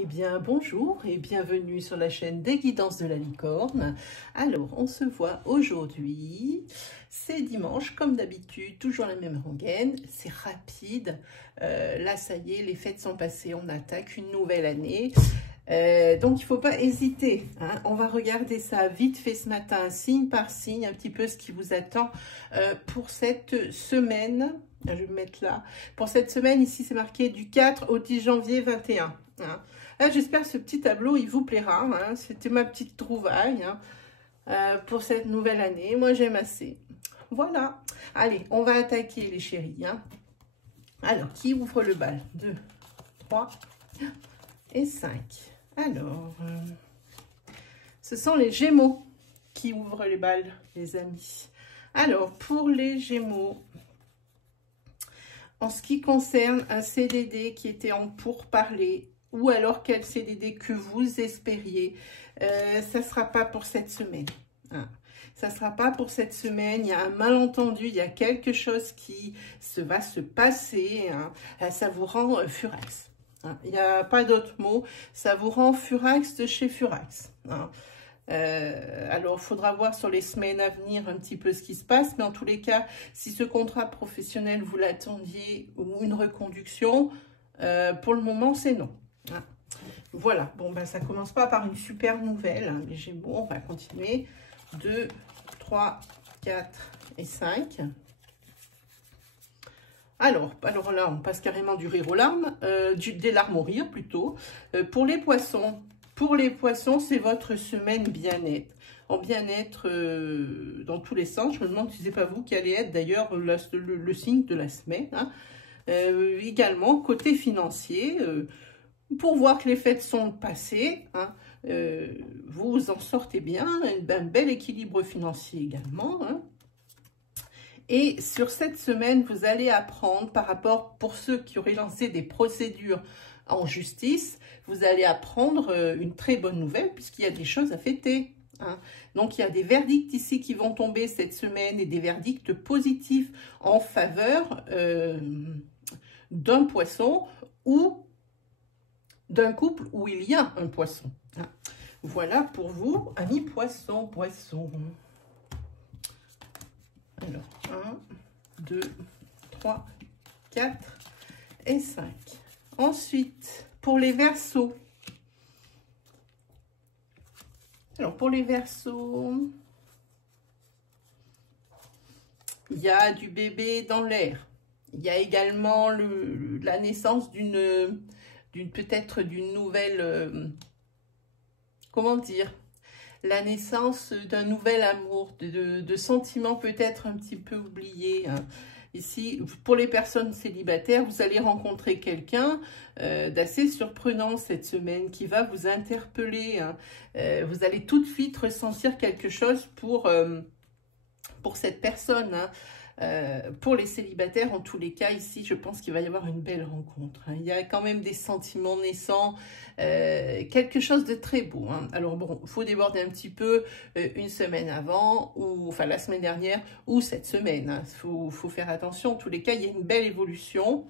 Eh bien, bonjour et bienvenue sur la chaîne des guidances de la licorne. Alors, on se voit aujourd'hui. C'est dimanche, comme d'habitude, toujours la même rengaine. C'est rapide. Là, ça y est, les fêtes sont passées. On attaque une nouvelle année. Donc, il ne faut pas hésiter. Hein. On va regarder ça vite fait ce matin, signe par signe, un petit peu ce qui vous attend pour cette semaine. Je vais me mettre là. Pour cette semaine, ici, c'est marqué du 4 au 10 janvier 21. Hein. J'espère que ce petit tableau, il vous plaira. Hein. C'était ma petite trouvaille pour cette nouvelle année. Moi, j'aime assez. Voilà. Allez, on va attaquer les chéris. Hein. Alors, qui ouvre le bal? 2, 3 et 5. Alors, ce sont les Gémeaux qui ouvrent les balles, les amis. Alors, pour les Gémeaux, en ce qui concerne un CDD qui était en pourparlers, ou alors quel CDD que vous espériez, ça ne sera pas pour cette semaine. Hein. Ça ne sera pas pour cette semaine. Il y a un malentendu, il y a quelque chose qui va se passer. Hein. Ça vous rend furax. Hein. Il n'y a pas d'autre mot. Ça vous rend furax de chez furax. Hein. Alors, il faudra voir sur les semaines à venir un petit peu ce qui se passe. Mais en tous les cas, si ce contrat professionnel, vous l'attendiez ou une reconduction, pour le moment, c'est non. Hein. Voilà. Bon, ben, ça commence pas par une super nouvelle. Hein, les Gémeaux, on va continuer. 2, 3, 4 et 5. Alors là, on passe carrément du rire aux larmes, des larmes au rire plutôt. Pour les poissons, c'est votre semaine bien-être. En bien-être dans tous les sens. Je me demande si c'est pas vous qui allez être d'ailleurs le signe de la semaine. Hein. Également, côté financier, pour voir que les fêtes sont passées, hein, vous en sortez bien, un bel équilibre financier également. Hein. Et sur cette semaine, vous allez apprendre par rapport, pour ceux qui auraient lancé des procédures en justice, vous allez apprendre une très bonne nouvelle puisqu'il y a des choses à fêter. Hein. Donc, il y a des verdicts ici qui vont tomber cette semaine et des verdicts positifs en faveur d'un poisson ou d'un couple où il y a un poisson. Hein. Voilà pour vous, amis poissons. Alors, 1, 2, 3, 4 et 5. Ensuite, pour les Verseaux. Alors, pour les Verseaux, il y a du bébé dans l'air. Il y a également la naissance peut-être d'une nouvelle, comment dire, la naissance d'un nouvel amour, de sentiments peut-être un petit peu oubliés. Hein. Ici, pour les personnes célibataires, vous allez rencontrer quelqu'un d'assez surprenant cette semaine qui va vous interpeller. Hein. Vous allez tout de suite ressentir quelque chose pour cette personne. Hein. Pour les célibataires, en tous les cas, ici, je pense qu'il va y avoir une belle rencontre. Hein. Il y a quand même des sentiments naissants, quelque chose de très beau. Hein. Alors bon, il faut déborder un petit peu une semaine avant, ou enfin la semaine dernière, ou cette semaine. Hein. Faut faire attention. En tous les cas, il y a une belle évolution.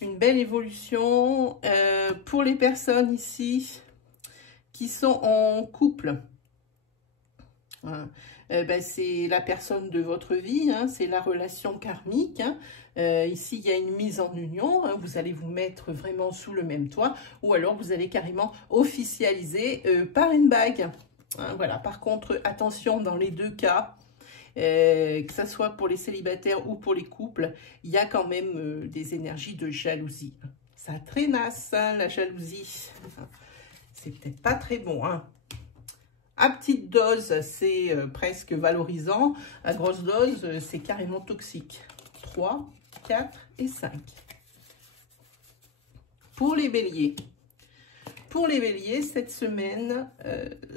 Une belle évolution pour les personnes ici qui sont en couple. Hein. Ben, c'est la personne de votre vie, hein, c'est la relation karmique. Hein. Ici, il y a une mise en union, hein, vous allez vous mettre vraiment sous le même toit, ou alors vous allez carrément officialiser par une bague. Hein, voilà. Par contre, attention dans les deux cas, que ce soit pour les célibataires ou pour les couples, il y a quand même des énergies de jalousie. Ça traînasse, hein, la jalousie. C'est peut-être pas très bon, hein. À petite dose, c'est presque valorisant. À grosse dose, c'est carrément toxique. 3, 4 et 5. Pour les béliers. Pour les béliers, cette semaine,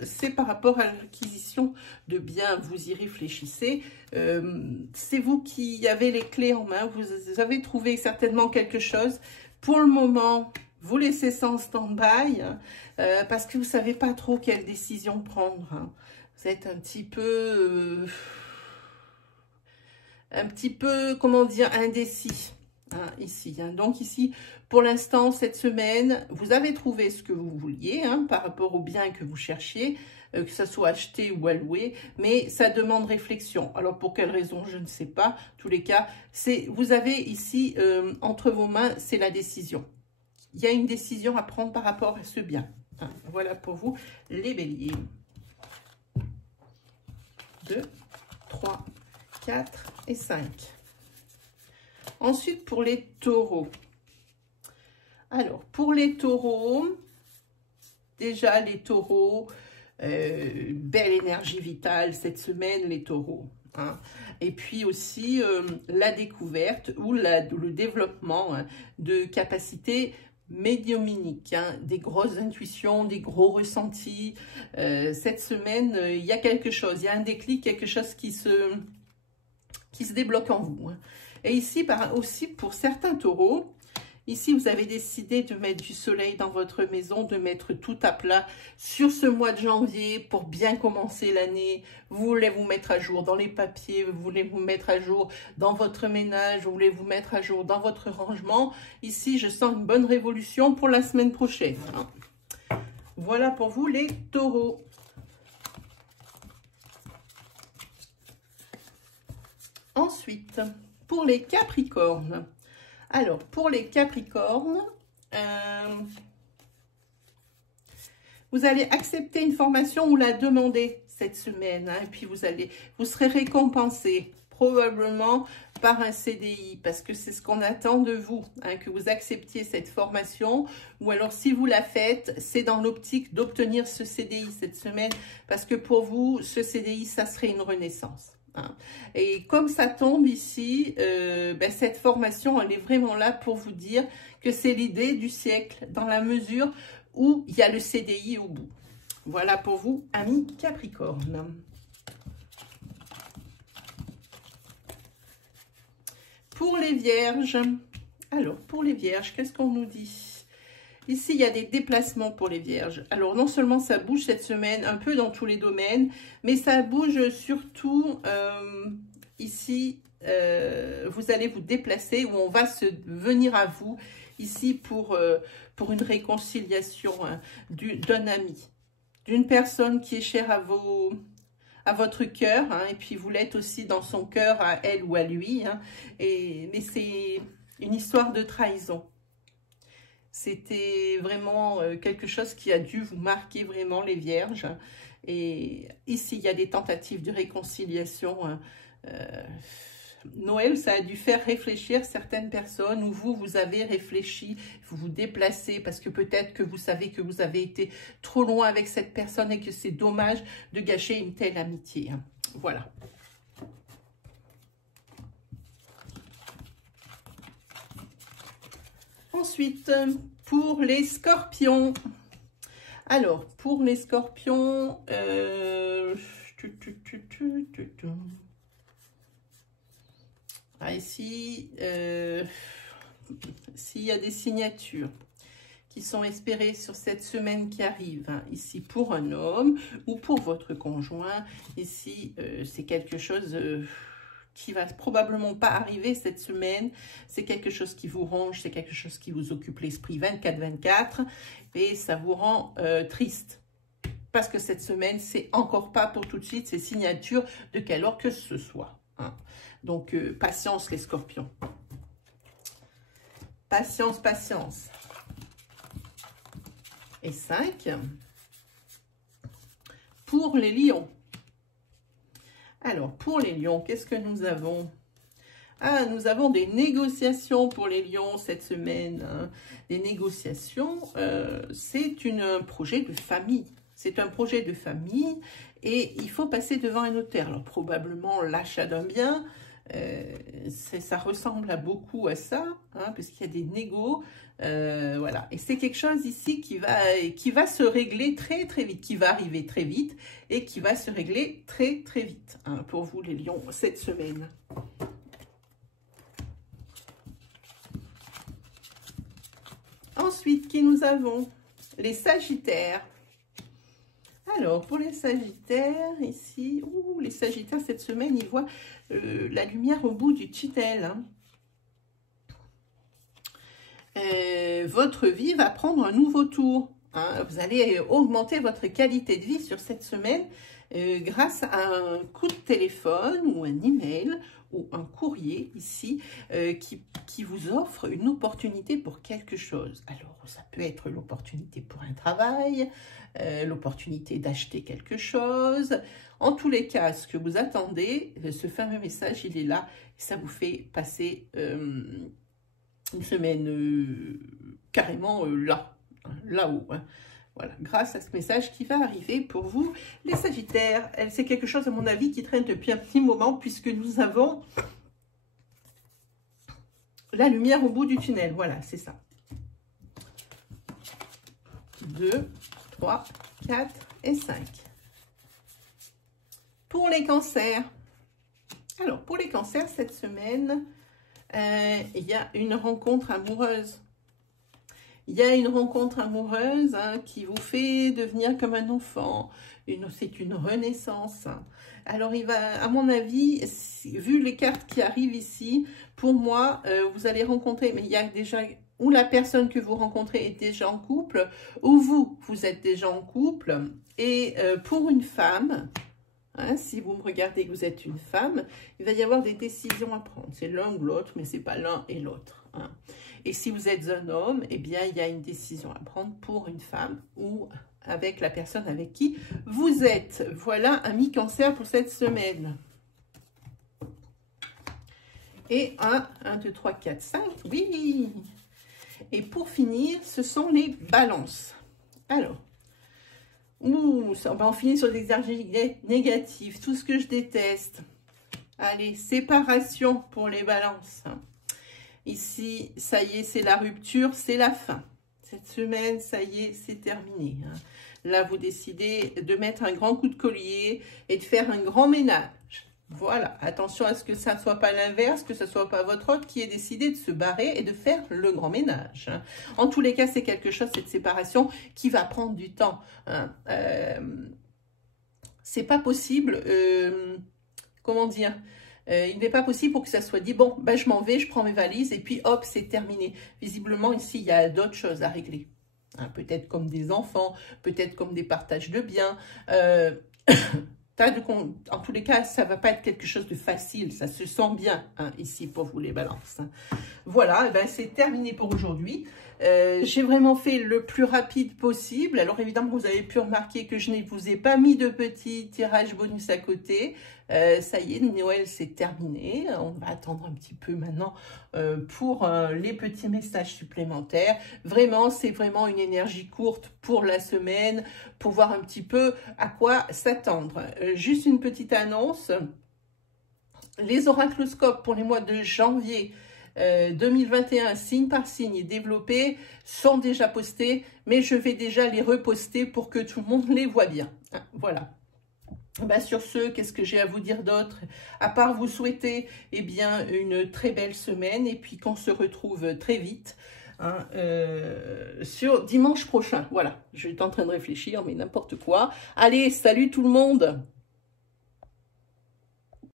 c'est par rapport à l'acquisition de biens. Vous y réfléchissez. C'est vous qui avez les clés en main. Vous avez trouvé certainement quelque chose. Pour le moment, vous laissez ça en stand-by parce que vous ne savez pas trop quelle décision prendre. Hein. Vous êtes un petit peu, comment dire, indécis. hein, ici. Hein. Donc ici, pour l'instant, cette semaine, vous avez trouvé ce que vous vouliez hein, par rapport au bien que vous cherchiez, que ça soit acheté ou alloué, mais ça demande réflexion. Alors pour quelle raison, je ne sais pas. En tous les cas, vous avez ici, entre vos mains, c'est la décision. Il y a une décision à prendre par rapport à ce bien. Hein. Voilà pour vous, les béliers. 2, 3, 4 et 5. Ensuite, pour les taureaux. Alors, pour les taureaux, déjà les taureaux, belle énergie vitale cette semaine, les taureaux. Hein. Et puis aussi la découverte ou le développement hein, de capacités médiumniques, hein, des grosses intuitions, des gros ressentis. Cette semaine, il y a quelque chose, il y a un déclic, quelque chose qui se débloque en vous. Hein. Et ici, aussi pour certains taureaux, ici vous avez décidé de mettre du soleil dans votre maison, de mettre tout à plat sur ce mois de janvier pour bien commencer l'année. Vous voulez vous mettre à jour dans les papiers, vous voulez vous mettre à jour dans votre ménage, vous voulez vous mettre à jour dans votre rangement. Ici, je sens une bonne révolution pour la semaine prochaine. Hein. Voilà pour vous les taureaux. Ensuite, pour les capricornes. Alors, pour les capricornes, vous allez accepter une formation ou la demander cette semaine. Hein, et puis, vous serez récompensé probablement par un CDI parce que c'est ce qu'on attend de vous, hein, que vous acceptiez cette formation. Ou alors, si vous la faites, c'est dans l'optique d'obtenir ce CDI cette semaine parce que pour vous, ce CDI, ça serait une renaissance. Hein. Et comme ça tombe ici, cette formation, elle est vraiment là pour vous dire que c'est l'idée du siècle dans la mesure où il y a le CDI au bout. Voilà pour vous, amis Capricorne. Pour les Vierges, alors pour les Vierges, qu'est-ce qu'on nous dit ? Ici, il y a des déplacements pour les Vierges. Alors, non seulement ça bouge cette semaine, un peu dans tous les domaines, mais ça bouge surtout ici, vous allez vous déplacer ou on va venir à vous ici pour une réconciliation hein, d'un ami, d'une personne qui est chère à votre cœur, hein, et puis vous l'êtes aussi dans son cœur à elle ou à lui. Hein, mais c'est une histoire de trahison. C'était vraiment quelque chose qui a dû vous marquer vraiment les Vierges. Et ici, il y a des tentatives de réconciliation. Noël, ça a dû faire réfléchir certaines personnes où vous avez réfléchi, vous vous déplacez parce que peut-être que vous savez que vous avez été trop loin avec cette personne et que c'est dommage de gâcher une telle amitié. Voilà. Ensuite, pour les scorpions. Alors, pour les scorpions, ici, s'il y a des signatures qui sont espérées sur cette semaine qui arrive, hein, ici pour un homme ou pour votre conjoint, ici, c'est quelque chose... qui va probablement pas arriver cette semaine, c'est quelque chose qui vous ronge, c'est quelque chose qui vous occupe l'esprit 24/24 et ça vous rend triste. Parce que cette semaine, c'est encore pas pour tout de suite, c'est signature de quelle heure que ce soit. Hein. Donc, patience les scorpions. Patience, patience. Et 5. Pour les lions. Alors, pour les lions, qu'est-ce que nous avons? Ah, nous avons des négociations pour les lions cette semaine. Hein. Des négociations, c'est un projet de famille. C'est un projet de famille et il faut passer devant un notaire. Alors, probablement l'achat d'un bien, ça ressemble à beaucoup à ça, hein, puisqu'il y a des négos. Voilà. Et c'est quelque chose ici qui va se régler très très vite, qui va arriver très vite et qui va se régler très très vite hein, pour vous les lions cette semaine. Ensuite, qui nous avons? Les Sagittaires. Alors, pour les Sagittaires, ici, les Sagittaires, cette semaine, ils voient la lumière au bout du tunnel. Hein. votre vie va prendre un nouveau tour. Hein. Vous allez augmenter votre qualité de vie sur cette semaine grâce à un coup de téléphone ou un email ou un courrier ici qui vous offre une opportunité pour quelque chose. Alors, ça peut être l'opportunité pour un travail, l'opportunité d'acheter quelque chose. En tous les cas, ce que vous attendez, ce fameux message, il est là. Et ça vous fait passer une semaine carrément là-haut. Hein. Voilà, grâce à ce message qui va arriver pour vous, les Sagittaires. C'est quelque chose, à mon avis, qui traîne depuis un petit moment, puisque nous avons la lumière au bout du tunnel. Voilà, c'est ça. 2, 3, 4 et 5. Pour les cancers. Alors, pour les cancers, cette semaine, il y a une rencontre amoureuse. Il y a une rencontre amoureuse qui vous fait devenir comme un enfant. C'est une renaissance. Alors, il va, à mon avis, vu les cartes qui arrivent ici, pour moi, vous allez rencontrer, mais il y a déjà, ou la personne que vous rencontrez est déjà en couple, ou vous êtes déjà en couple. Et pour une femme, hein, si vous me regardez que vous êtes une femme, il va y avoir des décisions à prendre. C'est l'un ou l'autre, mais ce n'est pas l'un et l'autre. Hein. Et si vous êtes un homme, eh bien, il y a une décision à prendre pour une femme ou avec la personne avec qui vous êtes. Voilà un mi-cancer pour cette semaine. Et 1, 2, 3, 4, 5, oui. Et pour finir, ce sont les balances. Alors, on finit sur des énergies négatives, tout ce que je déteste. Allez, séparation pour les balances. Ici, ça y est, c'est la rupture, c'est la fin. Cette semaine, ça y est, c'est terminé. Hein. Là, vous décidez de mettre un grand coup de collier et de faire un grand ménage. Voilà, attention à ce que ça ne soit pas l'inverse, que ce ne soit pas votre autre qui ait décidé de se barrer et de faire le grand ménage. Hein. En tous les cas, c'est quelque chose, cette séparation, qui va prendre du temps. Hein. C'est pas possible, comment dire, il n'est pas possible pour que ça soit dit, bon, ben, je m'en vais, je prends mes valises et puis hop, c'est terminé. Visiblement, ici, il y a d'autres choses à régler. Hein, peut-être comme des enfants, peut-être comme des partages de biens. En tous les cas, ça ne va pas être quelque chose de facile. Ça se sent bien hein, ici pour vous les balances. Hein. Voilà, ben, c'est terminé pour aujourd'hui. J'ai vraiment fait le plus rapide possible. Alors évidemment, vous avez pu remarquer que je ne vous ai pas mis de petits tirages bonus à côté. Ça y est, Noël c'est terminé. On va attendre un petit peu maintenant pour les petits messages supplémentaires. Vraiment, c'est vraiment une énergie courte pour la semaine, pour voir un petit peu à quoi s'attendre. Juste une petite annonce. Les oracloscopes pour les mois de janvier 2021, signe par signe et développés, sont déjà postés, mais je vais déjà les reposter pour que tout le monde les voit bien. Hein, voilà. Ben, sur ce, qu'est-ce que j'ai à vous dire d'autre? À part vous souhaiter eh bien, une très belle semaine et puis qu'on se retrouve très vite hein, sur dimanche prochain. Voilà, je suis en train de réfléchir, mais n'importe quoi. Allez, salut tout le monde!